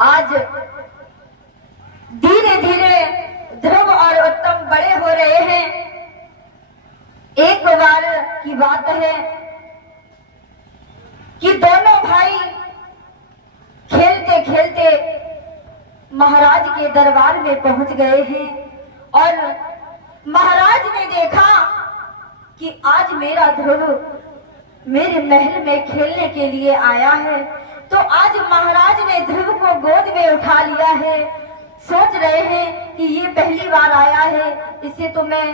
आज धीरे धीरे ध्रुव और उत्तम बड़े हो रहे हैं। एक बार की बात है कि दोनों भाई खेलते खेलते महाराज के दरबार में पहुंच गए हैं और महाराज ने देखा कि आज मेरा ध्रुव मेरे महल में खेलने के लिए आया है, तो आज महाराज ने ध्रुव को गोद में उठा लिया है। सोच रहे हैं कि ये पहली बार आया है, इसे तो मैं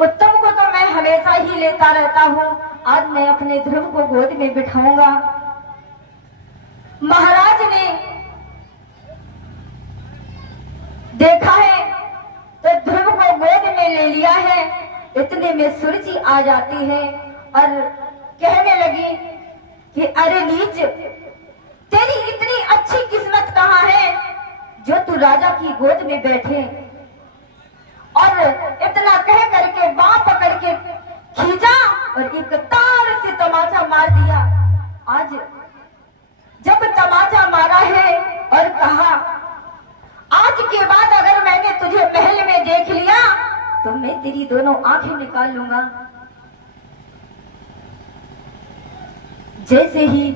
उत्तम को तो मैं हमेशा ही लेता रहता हूँ, आज मैं अपने ध्रुव को गोद में बिठाऊंगा। महाराज ने देखा है तो ध्रुव को गोद में ले लिया है। इतने में सुरजी आ जाती है और कहने लगी कि अरे नीच, तेरी इतनी अच्छी किस्मत कहाँ है जो तू राजा की गोद में बैठे। और इतना कह करके बाँह पकड़ के खींचा और एक तार से तमाचा मार दिया। आज जब तमाचा मारा है और कहा आज के बाद अगर मैंने तुझे महल में देख लिया तो मैं तेरी दोनों आंखें निकाल लूंगा। जैसे ही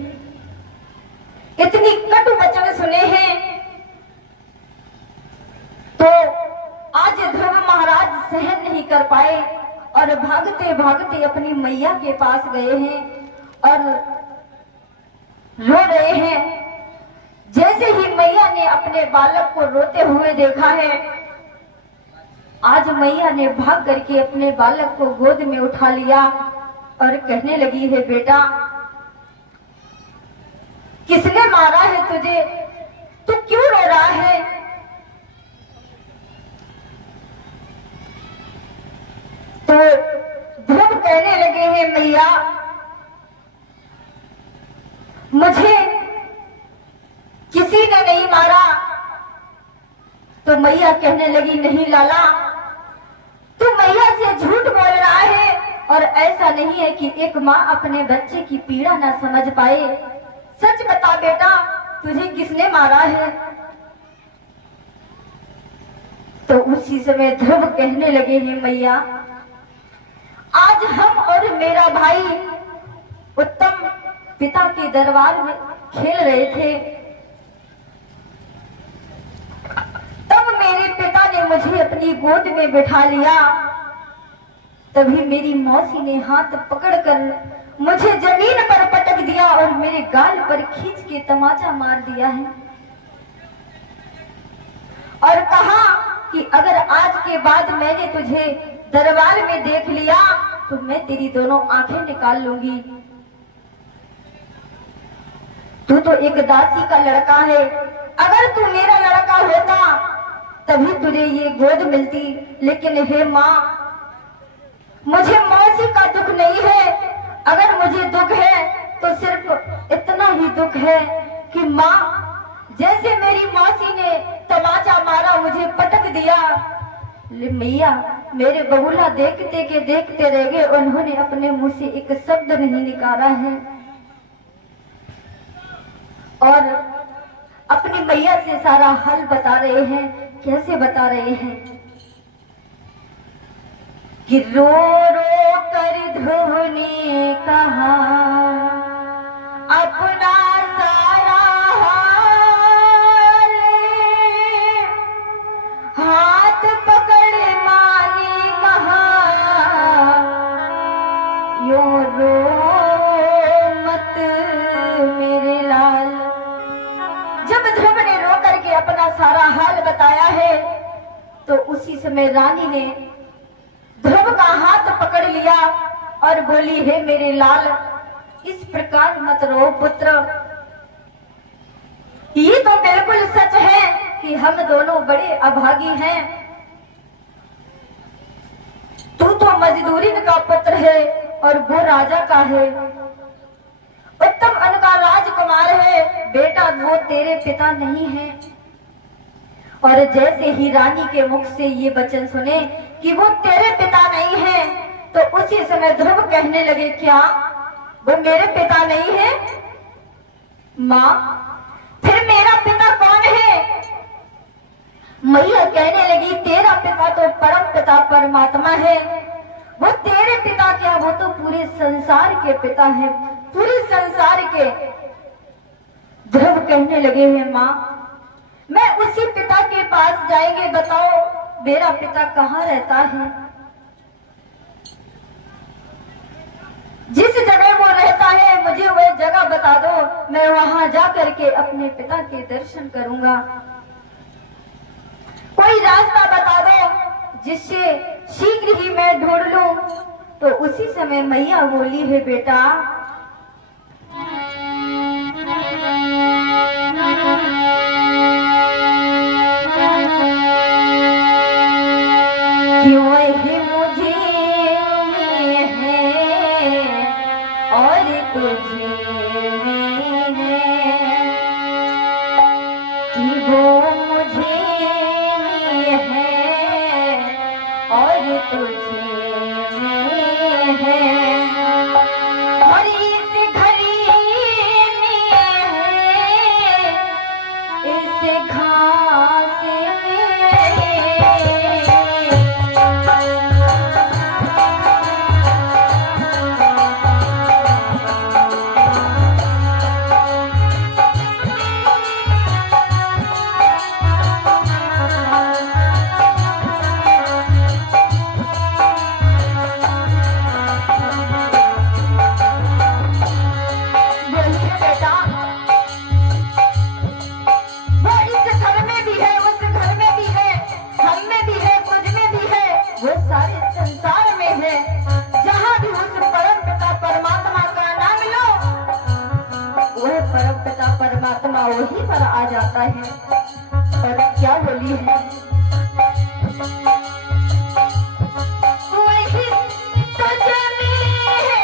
इतनी कटु वचन सुने हैं तो आज ध्रुव महाराज सहन नहीं कर पाए और भागते भागते अपनी मैया के पास गए हैं और रो रहे हैं। जैसे ही मैया ने अपने बालक को रोते हुए देखा है, आज मैया ने भाग करके अपने बालक को गोद में उठा लिया और कहने लगी है, बेटा किसने मारा है तुझे, तू क्यों रो रहा है। तो ध्रुव कहने लगे हैं, मैया मुझे किसी ने नहीं मारा। तो मैया कहने लगी, नहीं लाला, तू मैया से झूठ बोल रहा है और ऐसा नहीं है कि एक माँ अपने बच्चे की पीड़ा ना समझ पाए। सच बता बेटा, तुझे किसने मारा है। तो उसी समय ध्रुव कहने लगे हैं, मैया आज हम और मेरा भाई उत्तम पिता के दरबार में खेल रहे थे, तब मेरे पिता ने मुझे अपनी गोद में बिठा लिया। तभी मेरी मौसी ने हाथ पकड़कर मुझे जमीन पर पटक दिया और मेरे गाल पर खींच के तमाचा मार दिया है और कहा कि अगर आज के बाद मैंने तुझे दरबार में देख लिया तो मैं तेरी दोनों आंखें निकाल लूंगी। तू तो एक दासी का लड़का है, अगर तू मेरा लड़का होता तभी तुझे ये गोद मिलती। लेकिन हे माँ, मुझे मौसी का दुख नहीं है, अगर मुझे दुख है तो सिर्फ इतना ही दुख है कि माँ जैसे मेरी मौसी ने तमाचा मारा, मुझे पटक दिया, मैया मेरे बहुला देखते के देखते रह गए, उन्होंने अपने मुंह से एक शब्द नहीं निकाला है। और अपनी मैया से सारा हाल बता रहे हैं। कैसे बता रहे हैं कि रो रो कर ध्रुव ने कहा अपना सारा हाल, हाथ पकड़ माँ ने कहा यो रो मत मेरे लाल। जब ध्रुव ने रो करके अपना सारा हाल बताया है तो उसी समय रानी ने ध्रुव का हाथ पकड़ लिया और बोली, हे मेरे लाल, इस प्रकार मत रो पुत्र। ये तो बिल्कुल सच है कि हम दोनों बड़े अभागी हैं। तू तो मजदूरी का पुत्र है और वो राजा का है। उत्तम उनका राजकुमार है, बेटा वो तेरे पिता नहीं है। और जैसे ही रानी के मुख से ये वचन सुने कि वो तेरे पिता नहीं है, तो उसी समय ध्रुव कहने लगे, क्या वो मेरे पिता नहीं है? माँ फिर मेरा मैया कहने लगी तेरा पिता तो परम पिता परमात्मा है, वो तेरे पिता क्या, वो तो पूरे संसार के पिता है, पूरे संसार के। ध्रुव कहने लगे हैं माँ मैं उसी पिता के पास जाएंगे, बताओ मेरा पिता कहाँ रहता है। जिस जगह वो रहता है मुझे वह जगह बता दो, मैं वहां जा करके अपने पिता के दर्शन करूंगा। कोई रास्ता बता दो जिससे शीघ्र ही मैं ढूंढ लूं। तो उसी समय मैया बोली है बेटा क्यों ही मुझे है और तुझे में है कि वो मुझे है और तुझे में है और इस घड़ी में है इस घास में। परमात्मा वहीं पर आ जाता है। और क्या बोली है वही तुझ में है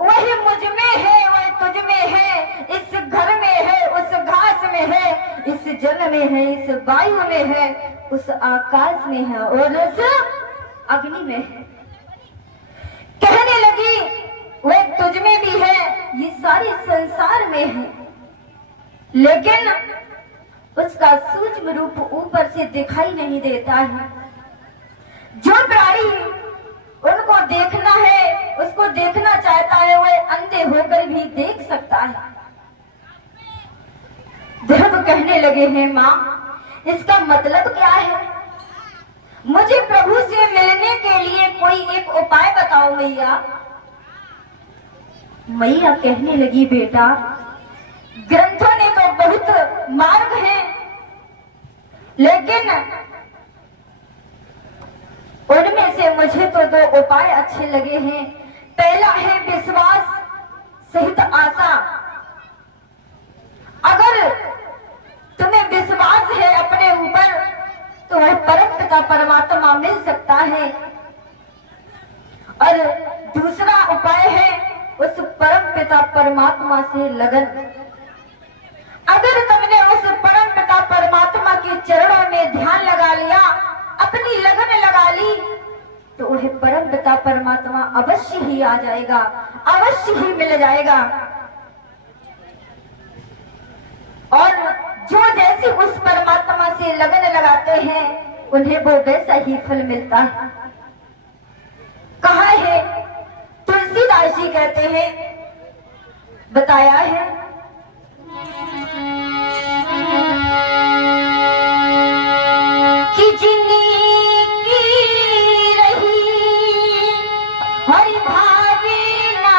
वही मुझ में है एक घड़ी में है उस घर में है, इस वायु में है, उस आकाश में है और उस अग्नि में है। कहने लगी वह तुझ में भी है, ये सारे संसार में है, लेकिन उसका सूक्ष्म रूप ऊपर से दिखाई नहीं देता है। जो प्राणी उनको देखना है, उसको देखना चाहता है, वह अंधे होकर भी देख सकता है। ध्रुव कहने लगे हैं माँ इसका मतलब क्या है, मुझे प्रभु से मिलने के लिए कोई एक उपाय बताओ मैया। मैया कहने लगी बेटा ग्रंथों ने तो बहुत मार्ग हैं, लेकिन उनमें से मुझे तो दो उपाय अच्छे लगे हैं। पहला है विश्वास सहित आशा। अगर तुम्हें विश्वास है अपने ऊपर तो वह परम पिता परमात्मा मिल सकता है। और दूसरा उपाय है उस परम पिता परमात्मा से लगन। अगर तुमने उस परम पिता परमात्मा के चरणों में ध्यान लगा लिया, अपनी लगन लगा ली, तो वह परम पिता परमात्मा अवश्य ही आ जाएगा, अवश्य ही मिल जाएगा। और जो जैसे उस परमात्मा से लगन लगाते हैं उन्हें वो वैसा ही फल मिलता है। कहा है तुलसीदास जी कहते हैं बताया है कि जिनकी रही हरि भावी ना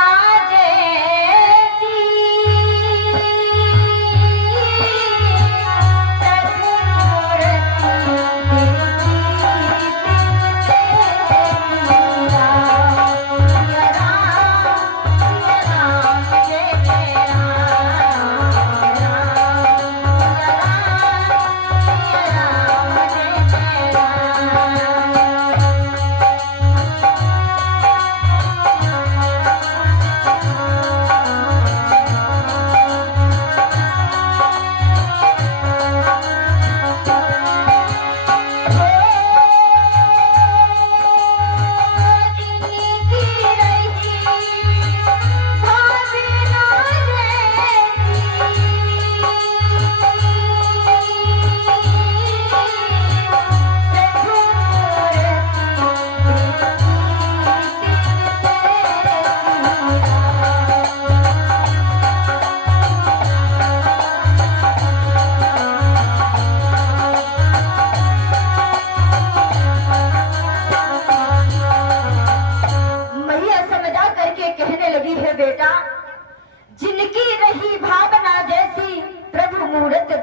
जैसी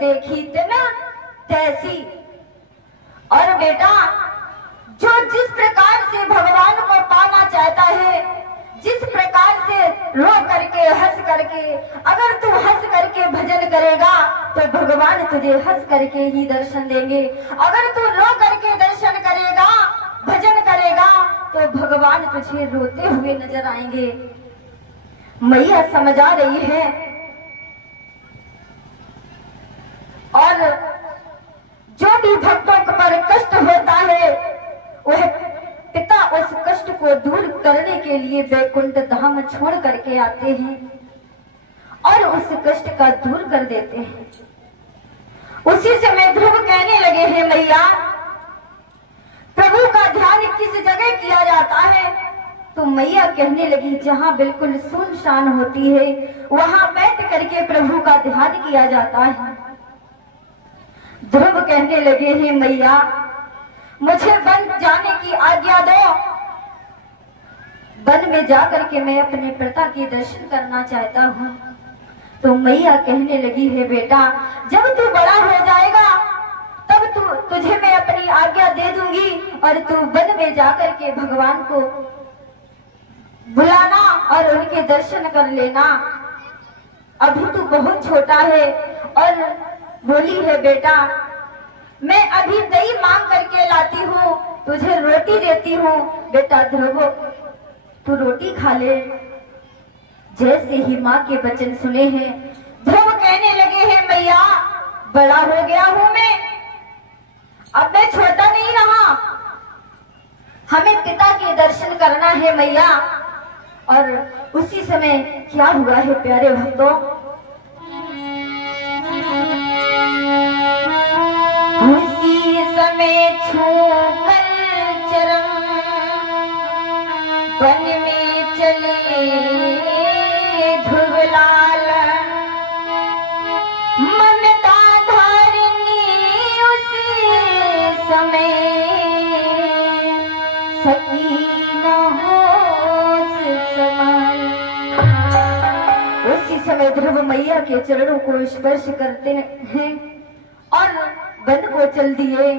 देखी तना तैसी। और बेटा जो जिस प्रकार से भगवान को पाना चाहता है, जिस प्रकार से रो करके हंस करके, अगर तू हंस करके भजन करेगा तो भगवान तुझे हंस करके ही दर्शन देंगे। अगर तू रो करके दर्शन करेगा, भजन करेगा तो भगवान तुझे रोते हुए नजर आएंगे। मैया समझा रही है और जो भी भक्तों पर कष्ट होता है वह पिता उस कष्ट को दूर करने के लिए वैकुंठ धाम छोड़ करके आते हैं और उस कष्ट का दूर कर देते हैं। उसी समय ध्रुव कहने लगे हैं मैया प्रभु का ध्यान किस जगह किया जाता है? तो मैया कहने लगी जहां बिल्कुल सुनसान होती है वहां बैठ करके प्रभु का ध्यान किया जाता है। ध्रुव कहने लगे हैं मैया मुझे वन जाने की आज्ञा दो, वन में जाकर के मैं अपने पिता के दर्शन करना चाहता हूँ। तो मैया कहने लगी है बेटा जब तू बड़ा हो जाएगा तब तुझे मैं अपनी आज्ञा दे दूंगी और तू वन में जाकर के भगवान को बुलाना और उनके दर्शन कर लेना। अभी तू बहुत छोटा है। और बोली है बेटा मैं अभी दही मांग करके लाती हूँ, तुझे रोटी देती हूँ। बेटा ध्रुव तू रोटी खा ले। जैसे ही माँ के वचन सुने हैं ध्रुव कहने लगे हैं मैया बड़ा हो गया हूँ मैं, अब मैं छोटा नहीं रहा, हमें पिता के दर्शन करना है मैया। और उसी समय क्या हुआ है प्यारे भक्तों, उसी समय छूकर चरण वन में चले ध्रुवलाल, ममता धारिणी उसी समय सकीना होश समाल। उसी समय ध्रुव मैया के चरणों को स्पर्श करते हैं और वन को चल दिए।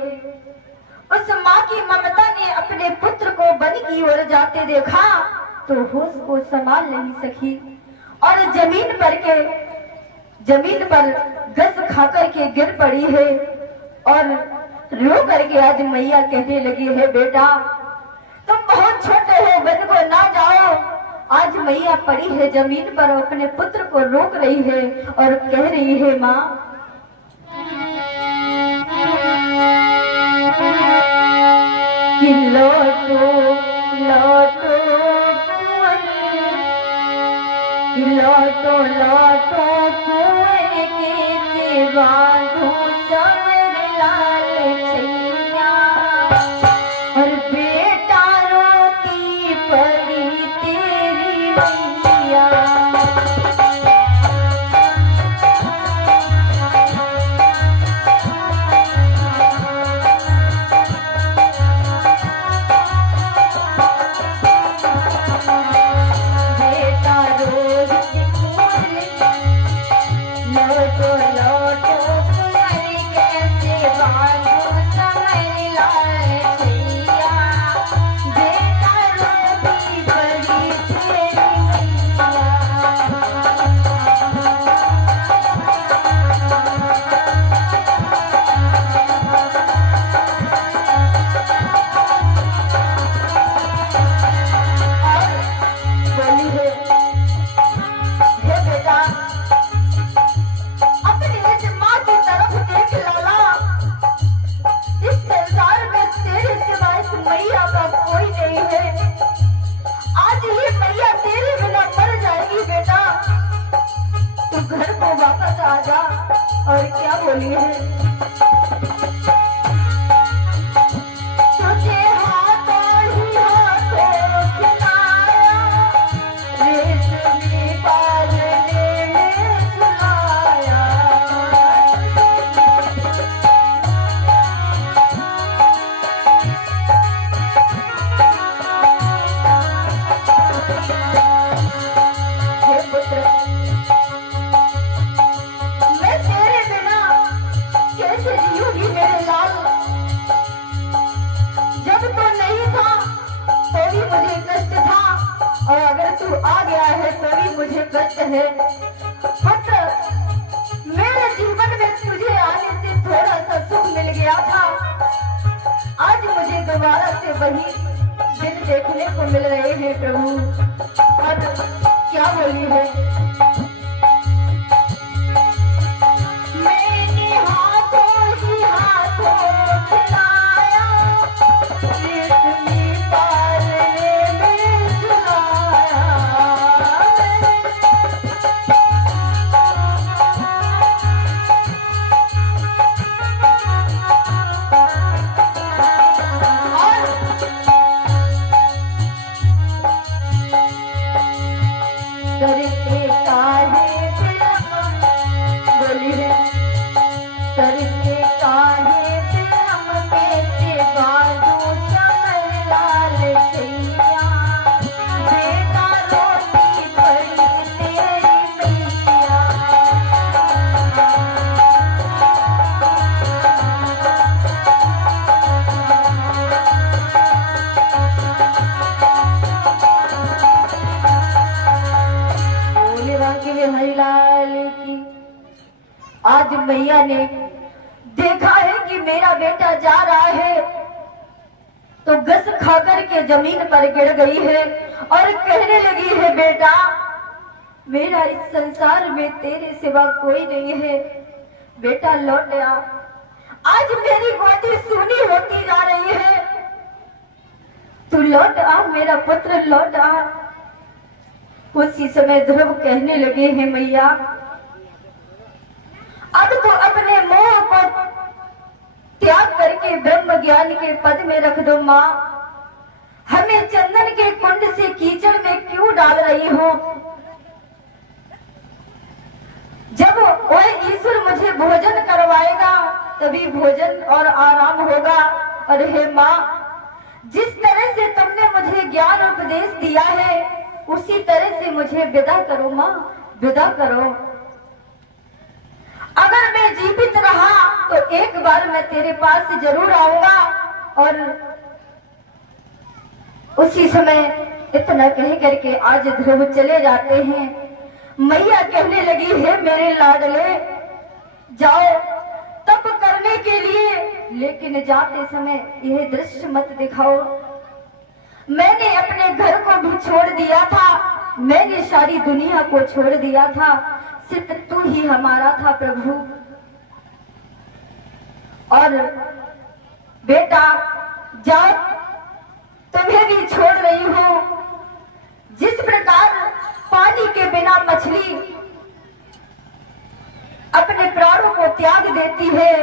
उस माँ की ममता ने अपने पुत्र को वन की ओर जाते देखा तो होश को संभाल नहीं सकी और जमीन पर गस खाकर के गिर पड़ी है। और रो करके आज मैया कहने लगी है बेटा तुम बहुत छोटे हो, वन को ना जाओ। आज मैया पड़ी है जमीन पर अपने पुत्र को रोक रही है और कह रही है माँ कि लौटो लौटो लौटो लौटो कुंवर के सिवा समर लाल छैया। और बेटा रोती पड़ी तेरी मैया। और क्या बोली है? तुझे हाथों ही हाथों खिलाया, रेशमी पालने में झुलाया। हे पुत्र, मैं तेरे बिना कैसे जीऊंगी मेरे लाल? जब तू नहीं था तो भी मुझे कष्ट था, और अगर तू आ गया है तो भी मुझे कष्ट है। पुत्र, मेरे जीवन में तुझे आने से थोड़ा सा सुख मिल गया था, आज मुझे दोबारा से वही दिन देखने को मिल रहे हैं प्रभु। और क्या बोली है? मैंने हाथों ही हाथों खिलाया, रेशमी पालने में झुलाया। करके काहे बिलम, बोली है, करके काहे बिलम कैसे बाजू चमन लाल छैया, बेटा रोटी पड़ी तेरी मैया। बोले बाकी में हरिलाल की। आज मैया ने देखा है कि मेरा बेटा जा रहा है, तो गस खाकर के जमीन पर गिर गई है और कहने लगी है, बेटा मेरा इस संसार में तेरे सिवा कोई नहीं है, बेटा लौट आ। आज मेरी गोदी सूनी होती जा रही है, तू लौट आ मेरा पुत्र, लौट आ। उसी समय ध्रुव कहने लगे हैं, मैया अब तो अपने मोह को त्याग करके ब्रह्म ज्ञान के पद में रख दो माँ। हमें चंदन के कुंड से कीचड़ में क्यों डाल रही हो? जब वो ईश्वर मुझे भोजन करवाएगा तभी भोजन और आराम होगा। और हे माँ, जिस तरह से तुमने मुझे ज्ञान उपदेश दिया है उसी तरह से मुझे विदा करो माँ, विदा करो। अगर मैं जीवित रहा तो एक बार मैं तेरे पास जरूर आऊंगा। और उसी समय इतना कह करके आज ध्रुव चले जाते हैं। मैया कहने लगी है, मेरे लाडले जाओ तप करने के लिए, लेकिन जाते समय यह दृश्य मत दिखाओ। मैंने अपने घर को भी छोड़ दिया था, मैंने सारी दुनिया को छोड़ दिया था, सिर्फ तू ही हमारा था प्रभु। और बेटा जाओ, तुम्हें भी छोड़ रही हूं। जिस प्रकार पानी के बिना मछली अपने प्राणों को त्याग देती है,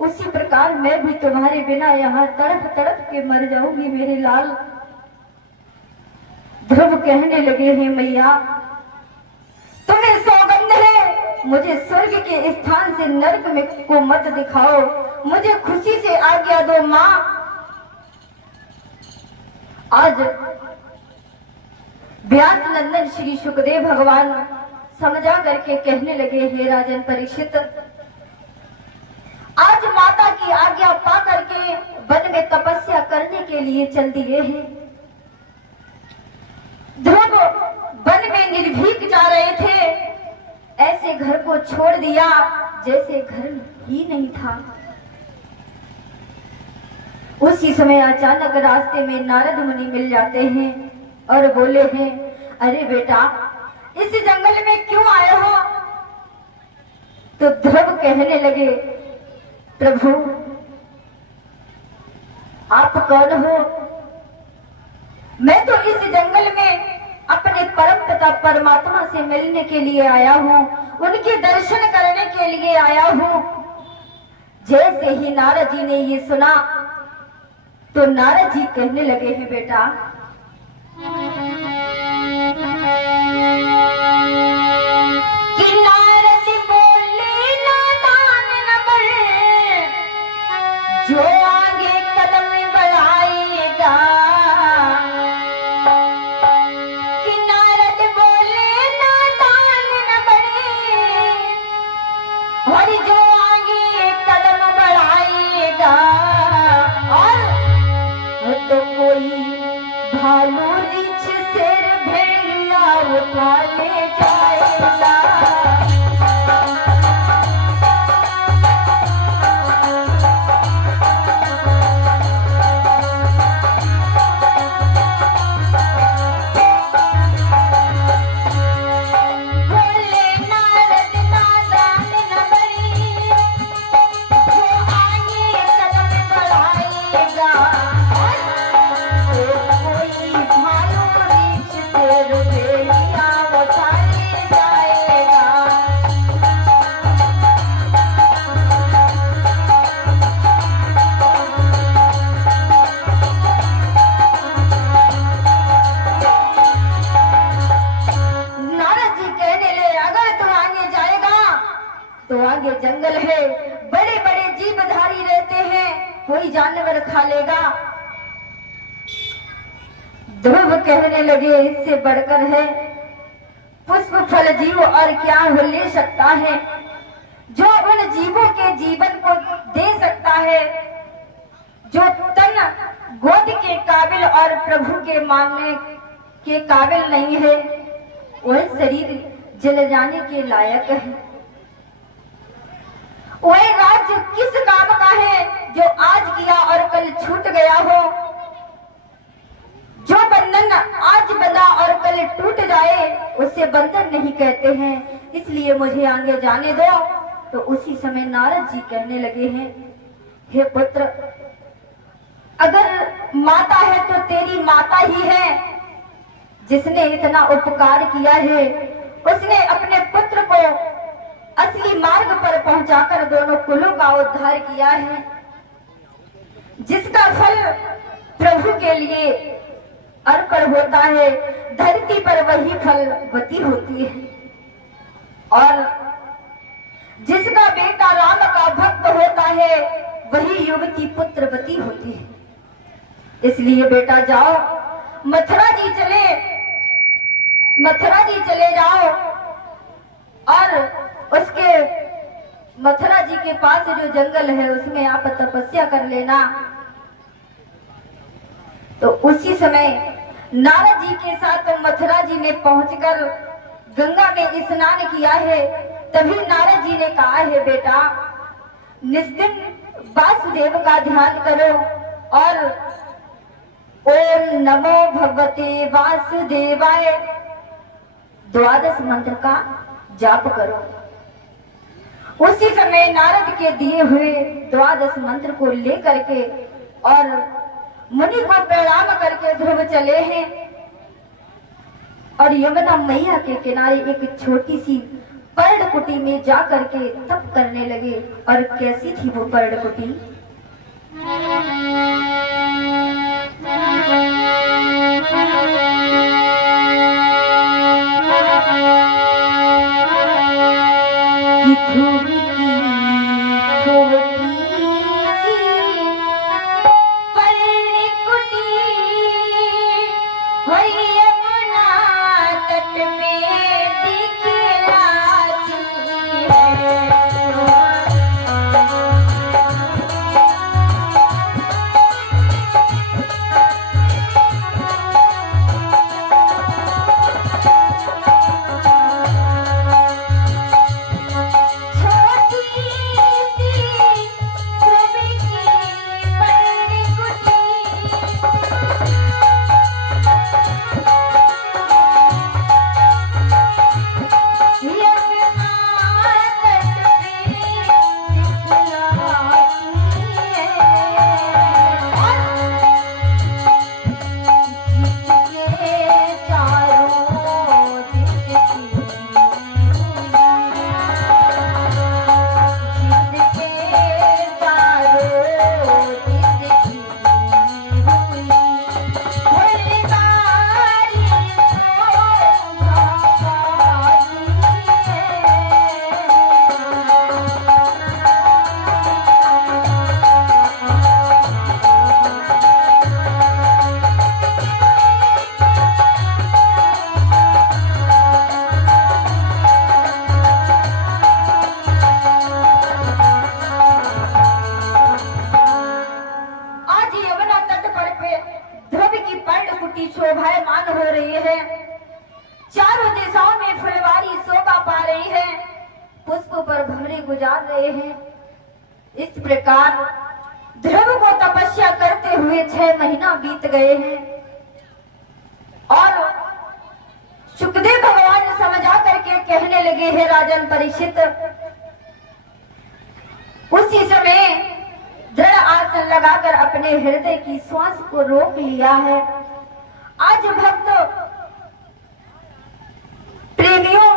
उसी प्रकार मैं भी तुम्हारे बिना यहाँ तड़प तड़प के मर जाऊंगी मेरे लाल। ध्रुव कहने लगे हैं, मैया तुम्हें सौगंध है, मुझे स्वर्ग के स्थान से नरक में को मत दिखाओ, मुझे खुशी से आज्ञा दो माँ। आज व्यास नंदन श्री सुखदेव भगवान समझा करके कहने लगे, हे राजन परीक्षित, आज माता की आज्ञा पा करके वन में तपस्या करने के लिए चल दिए हैं। ध्रुव वन में निर्भीक जा रहे थे, ऐसे घर को छोड़ दिया जैसे घर ही नहीं था। उसी समय अचानक रास्ते में नारद मुनि मिल जाते हैं और बोले हैं, अरे बेटा इस जंगल में क्यों आए हो? तो ध्रुव कहने लगे, प्रभु आप कौन हो? मैं तो इस जंगल में अपने परम तब परमात्मा से मिलने के लिए आया हूँ, उनके दर्शन करने के लिए आया हूँ। जैसे ही नारद जी ने ये सुना तो नारद जी कहने लगे हैं, बेटा कि नारद बोले नादान न बने, जो आगे कदम बढ़ाएगा। कि नारद बोले नादान न बने, और जो आगे कदम बढ़ाएगा। और तो कोई भालू रीछ सिर भेड़िया उठा ले जाएगा। आगे जंगल है, बड़े बड़े जीवधारी रहते हैं, कोई जानवर खा लेगा। ध्रुव कहने लगे, इससे बढ़कर है पुष्प फल जीव और क्या हो ले सकता है, जो उन जीवों के जीवन को दे सकता है, जो तन गोद के काबिल और प्रभु के मांगने के काबिल नहीं है, वह शरीर जल जाने के लायक है। वह राज्य किस काम का है जो आज किया और कल छूट गया हो। जो बंधन आज बंधा और कल टूट जाए उसे बंधन नहीं कहते हैं, इसलिए मुझे आगे जाने दो। तो उसी समय नारद जी कहने लगे हैं, हे पुत्र, अगर माता है तो तेरी माता ही है, जिसने इतना उपकार किया है। उसने अपने पुत्र को असली मार्ग पर पहुंचाकर दोनों कुलों का उद्धार किया है, जिसका फल प्रभु के लिए अर्पण होता है। धरती पर वही फलवती होती है, और जिसका बेटा राम का भक्त होता है वही युवती पुत्रवती होती है। इसलिए बेटा जाओ, मथुरा जी चले जाओ, और उसके मथुरा जी के पास जो जंगल है उसमें आप तपस्या कर लेना। तो उसी समय नारद जी के साथ मथुरा जी ने पहुंचकर गंगा में स्नान किया है। तभी नारद जी ने कहा है, बेटा निस्दिन वासुदेव का ध्यान करो और ओम नमो भगवते वासुदेवाय 12 मंत्र का जाप करो। उसी समय नारद के दिए हुए 12 मंत्र को लेकर के और मुनि को प्रणाम करके ध्रुव चले हैं, और यमुना मैया के किनारे एक छोटी सी पर्णकुटी में जा करके तप करने लगे। और कैसी थी वो पर्णकुटी? पत्तों पर भंवरे गुजार रहे हैं। इस प्रकार ध्रुव को तपस्या करते हुए 6 महीना बीत गए हैं और सुखदेव भगवान समझा करके कहने लगे, हे राजन परीक्षित, उसी समय दृढ़ आसन लगाकर अपने हृदय की श्वास को रोक लिया है। आज भक्त प्रेमियों,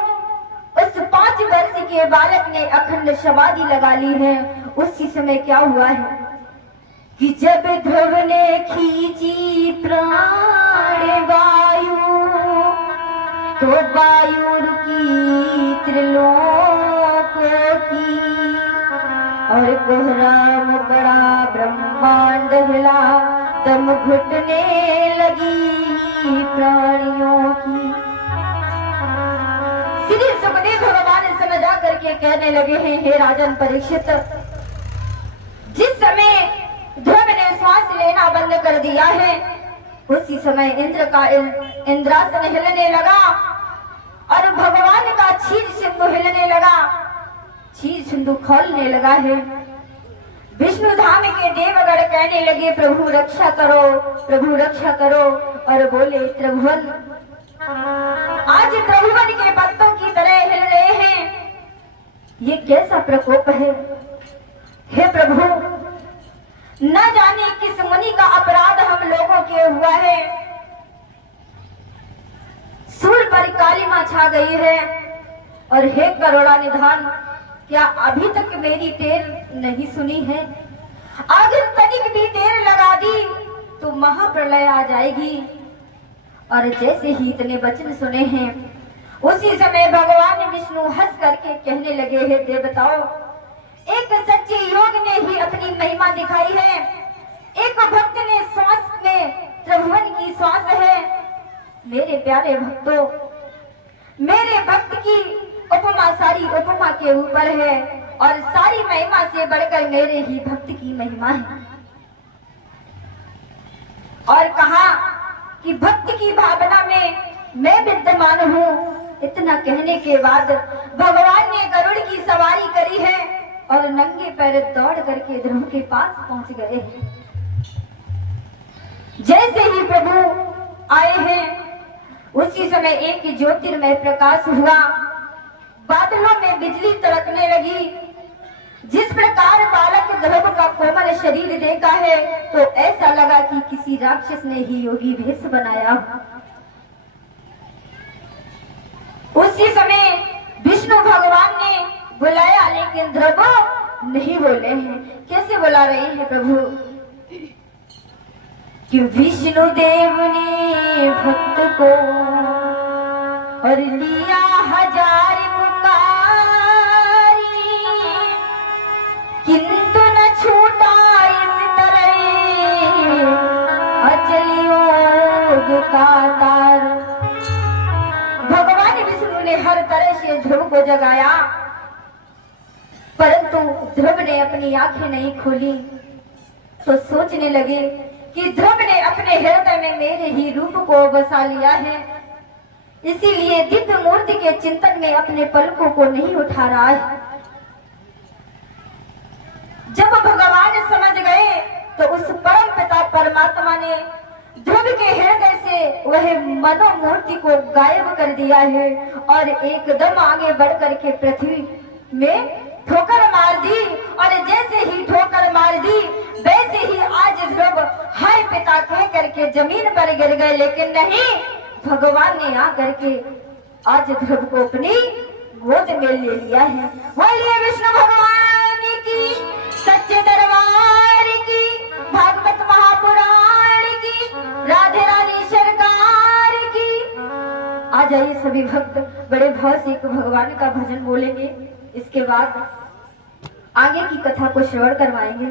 उस 5 वर्ष के बालक ने अखंड समाधि लगा ली है। उसी समय क्या हुआ है कि जब ध्रुव ने खींची प्राण वायु, तो वायु रुकी त्रिलोकों की, और कोहराम पड़ा ब्रह्मांड हिला, दम घुटने लगी प्राणियों की। श्री सुखदेव भगवान समझा करके कहने लगे हैं, हे राजन परीक्षित, जिस समय ध्रुव ने श्वास लेना बंद कर दिया है, उसी समय इंद्र का इंद्रासन हिलने लगा और भगवान का क्षीर सिंधु हिलने लगा, क्षीर सिंधु खोलने लगा है। विष्णु धाम के देवगण कहने लगे, प्रभु रक्षा करो, प्रभु रक्षा करो, और बोले त्रिभुवन, आज त्रिभुवन के भक्तों की तरह हिल रहे हैं, ये कैसा प्रकोप है। हे प्रभु, न जाने किस मुनि का अपराध हम लोगों के हुआ है, सूर पर कालिमा छा गई है, और हे करुणा निधान, क्या अभी तक मेरी टेर नहीं सुनी है? अगर तनिक भी देर लगा दी तो महाप्रलय आ जाएगी। और जैसे ही इतने वचन सुने हैं, उसी समय भगवान विष्णु हंस करके कहने लगे, हे देवताओं, एक सच्चे योग ने ही अपनी महिमा दिखाई है। एक भक्त ने श्वास में त्रिभुवन की श्वास है। मेरे प्यारे भक्तों, मेरे भक्त की उपमा सारी उपमा के ऊपर है, और सारी महिमा से बढ़कर मेरे ही भक्त की महिमा है। और कहा कि भक्त की भावना में मैं विद्यमान हूँ। इतना कहने के बाद भगवान ने गरुड़ की सवारी करी है और नंगे पैर दौड़ करके ध्रुव के पास पहुंच गए हैं। जैसे ही प्रभु आए हैं, उसी समय एक ज्योतिर्मय प्रकाश हुआ, बादलों में बिजली तड़कने लगी। जिस प्रकार बालक ध्रुव का कोमल शरीर देखा है, तो ऐसा लगा कि किसी राक्षस ने ही योगी भेष बनाया। उसी समय विष्णु भगवान ने बुलाया, लेकिन ध्रुव नहीं बोले हैं। कैसे बुला रहे हैं प्रभु? कि विष्णु देव ने भक्त को और लिया 1000 पुकारी, किंतु न छूटा इस तरह अचल योग का तार। भगवान विष्णु ने हर तरह से ध्रुव को जगाया, परंतु ध्रुव ने अपनी आंखें नहीं खोली। तो सोचने लगे कि ध्रुव ने अपने हृदय में मेरे ही रूप को बसा लिया है, इसीलिए दिव्य मूर्ति के चिंतन में अपने पलकों को नहीं उठा रहा है। जब भगवान समझ गए, तो उस परम पिता परमात्मा ने ध्रुव के हृदय से वह मनोमूर्ति को गायब कर दिया है, और एकदम आगे बढ़ करके पृथ्वी में ठोकर मार दी। और जैसे ही ठोकर मार दी, वैसे ही आज ध्रुव हाय पिता कह करके जमीन पर गिर गए। लेकिन नहीं, भगवान ने आकर के आज ध्रुव को अपनी गोद में ले लिया है। बोलिए विष्णु भगवान की, सच्चे दरबार की, भागवत महापुराण की, राधे रानी सरकार की। आ जाइए सभी भक्त, बड़े भाव से भगवान का भजन बोलेंगे। इसके बाद आगे की कथा को श्रवण करवाएंगे।